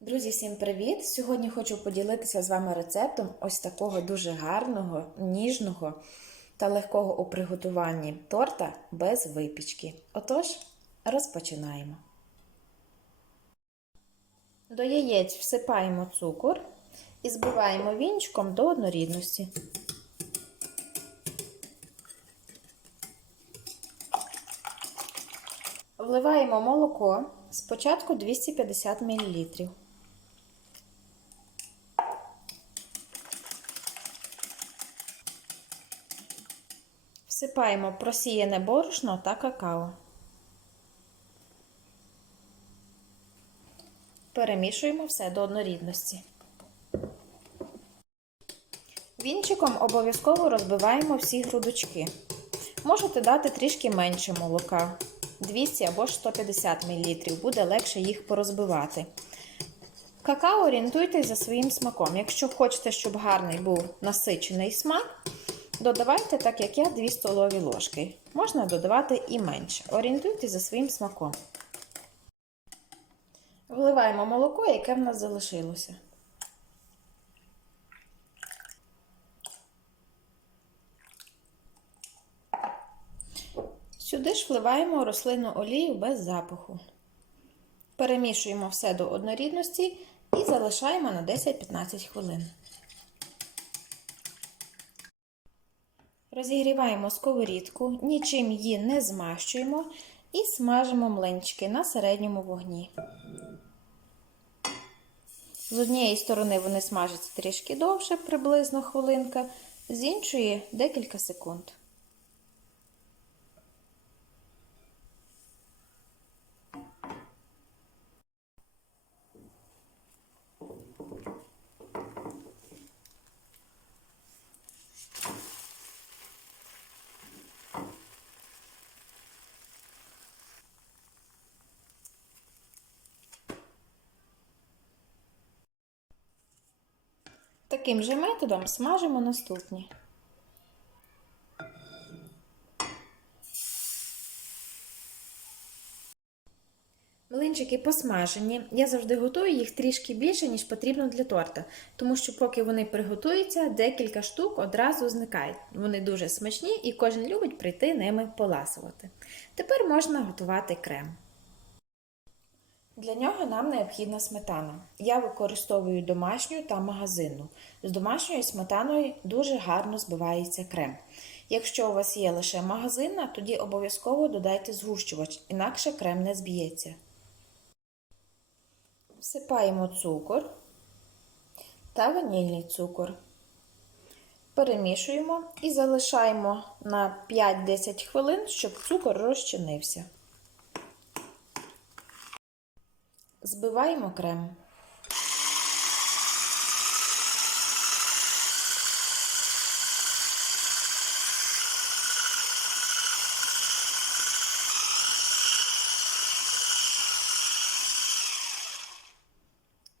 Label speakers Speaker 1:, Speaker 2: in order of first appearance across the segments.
Speaker 1: Друзі, всім привіт! Сьогодні хочу поділитися з вами рецептом ось такого дуже гарного, ніжного та легкого у приготуванні торта без випічки. Отож, розпочинаємо. До яєць всипаємо цукор і збиваємо вінчиком до однорідності. Вливаємо молоко спочатку 250 мл. Всипаємо просіяне борошно та какао. Перемішуємо все до однорідності. Вінчиком обов'язково розбиваємо всі грудочки. Можете дати трішки менше молока 200 або 150 мл, буде легше їх порозбивати. Какао орієнтуйтесь за своїм смаком. Якщо хочете, щоб гарний був насичений смак, додавайте, так як я, 2 столові ложки. Можна додавати і менше. Орієнтуйтесь за своїм смаком. Вливаємо молоко, яке в нас залишилося. Сюди ж вливаємо рослинну олію без запаху. Перемішуємо все до однорідності і залишаємо на 10-15 хвилин. Розігріваємо сковорідку, нічим її не змащуємо і смажимо млинчики на середньому вогні. З однієї сторони вони смажаться трішки довше, приблизно хвилинка, з іншої декілька секунд. Таким же методом смажимо наступні. Млинчики посмажені. Я завжди готую їх трішки більше, ніж потрібно для торта, тому що, поки вони приготуються, декілька штук одразу зникають. Вони дуже смачні і кожен любить прийти ними поласувати. Тепер можна готувати крем. Для нього нам необхідна сметана. Я використовую домашню та магазинну. З домашньою сметаною дуже гарно збивається крем. Якщо у вас є лише магазинна, тоді обов'язково додайте згущувач, інакше крем не зб'ється. Всипаємо цукор та ванільний цукор. Перемішуємо і залишаємо на 5-10 хвилин, щоб цукор розчинився. Збиваємо крем.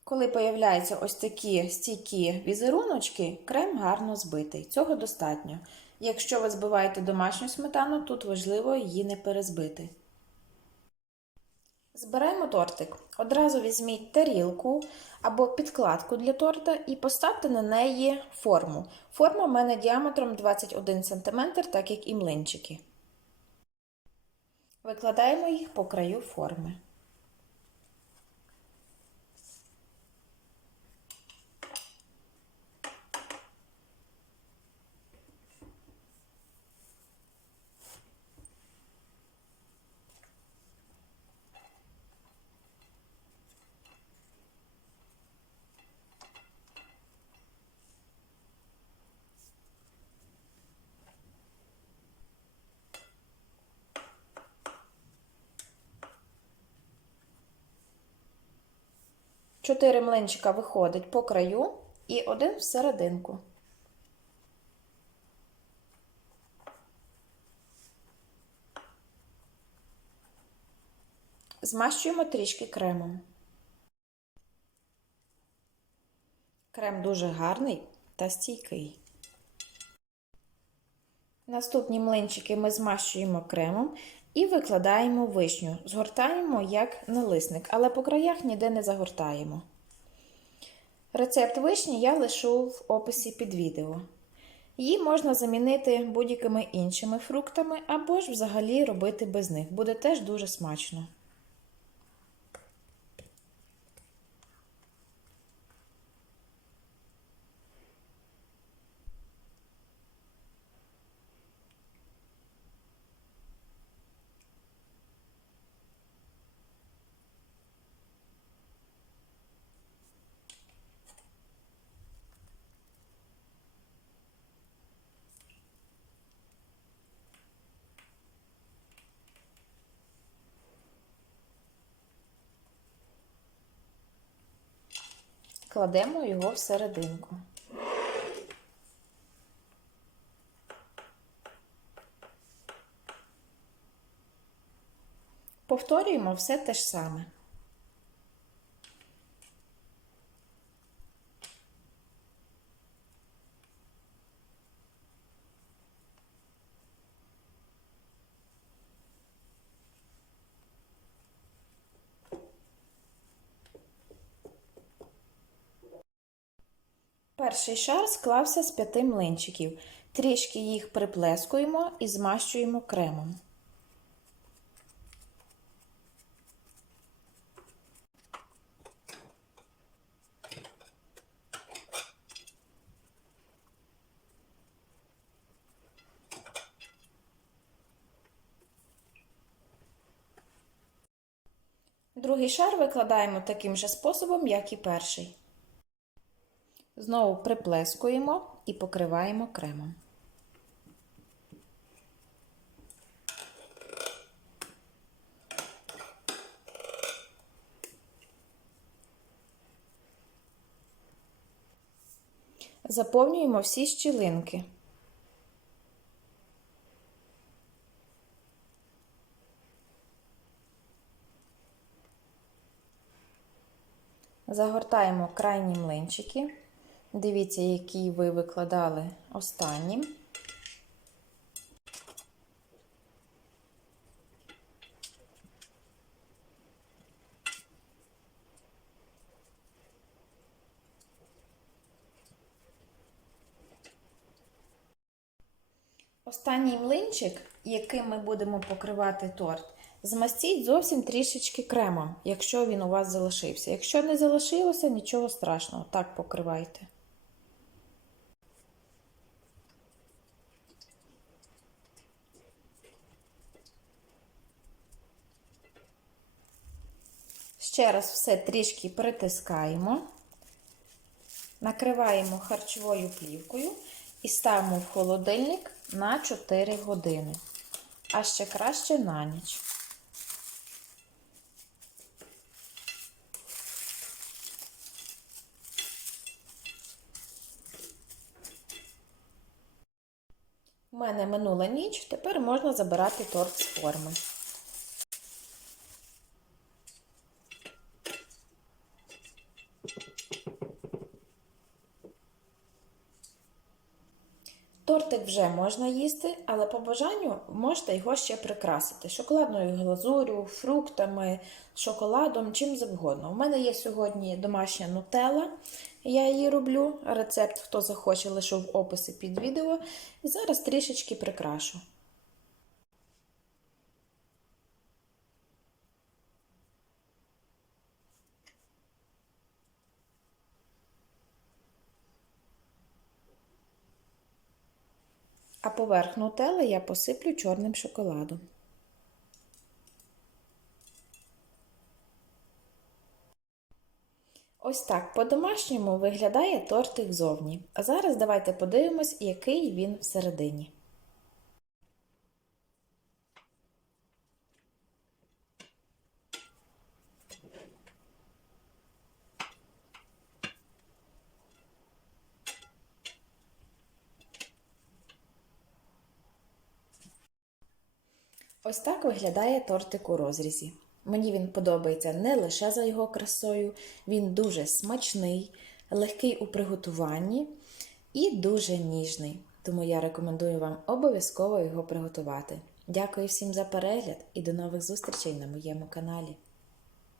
Speaker 1: Коли появляються ось такі стійкі візеруночки, крем гарно збитий. Цього достатньо. Якщо ви збиваєте домашню сметану, тут важливо її не перезбити. Збираємо тортик. Одразу візьміть тарілку або підкладку для торта і поставте на неї форму. Форма в мене діаметром 21 см, так як і млинчики. Викладаємо їх по краю форми. Чотири млинчика виходить по краю і один всерединку. Змащуємо трішки кремом. Крем дуже гарний та стійкий. Наступні млинчики ми змащуємо кремом і викладаємо вишню. Згортаємо як налисник, але по краях ніде не загортаємо. Рецепт вишні я лишу в описі під відео. Її можна замінити будь-якими іншими фруктами або ж взагалі робити без них. Буде теж дуже смачно. Кладемо його всерединку. Повторюємо все те ж саме. Перший шар склався з п'яти млинчиків. Трішки їх приплескуємо і змащуємо кремом. Другий шар викладаємо таким же способом, як і перший. Знову приплескуємо і покриваємо кремом. Заповнюємо всі щілинки. Загортаємо крайні млинчики. Дивіться, які ви викладали останнім. Останній млинчик, яким ми будемо покривати торт, змастіть зовсім трішечки кремом, якщо він у вас залишився. Якщо не залишилося, нічого страшного, так покривайте. Ще раз все трішки притискаємо, накриваємо харчовою плівкою і ставимо в холодильник на 4 години, а ще краще на ніч. У мене минула ніч, тепер можна забирати торт з форми. Тортик вже можна їсти, але по бажанню можете його ще прикрасити шоколадною глазурю, фруктами, шоколадом, чим завгодно. У мене є сьогодні домашня нутелла, я її роблю. Рецепт, хто захоче, лишу в описі під відео. І зараз трішечки прикрашу. А поверх нутелли я посиплю чорним шоколадом. Ось так по-домашньому виглядає тортик зовні. А зараз давайте подивимось, який він всередині. Ось так виглядає тортик у розрізі. Мені він подобається не лише за його красою, він дуже смачний, легкий у приготуванні і дуже ніжний. Тому я рекомендую вам обов'язково його приготувати. Дякую всім за перегляд і до нових зустрічей на моєму каналі.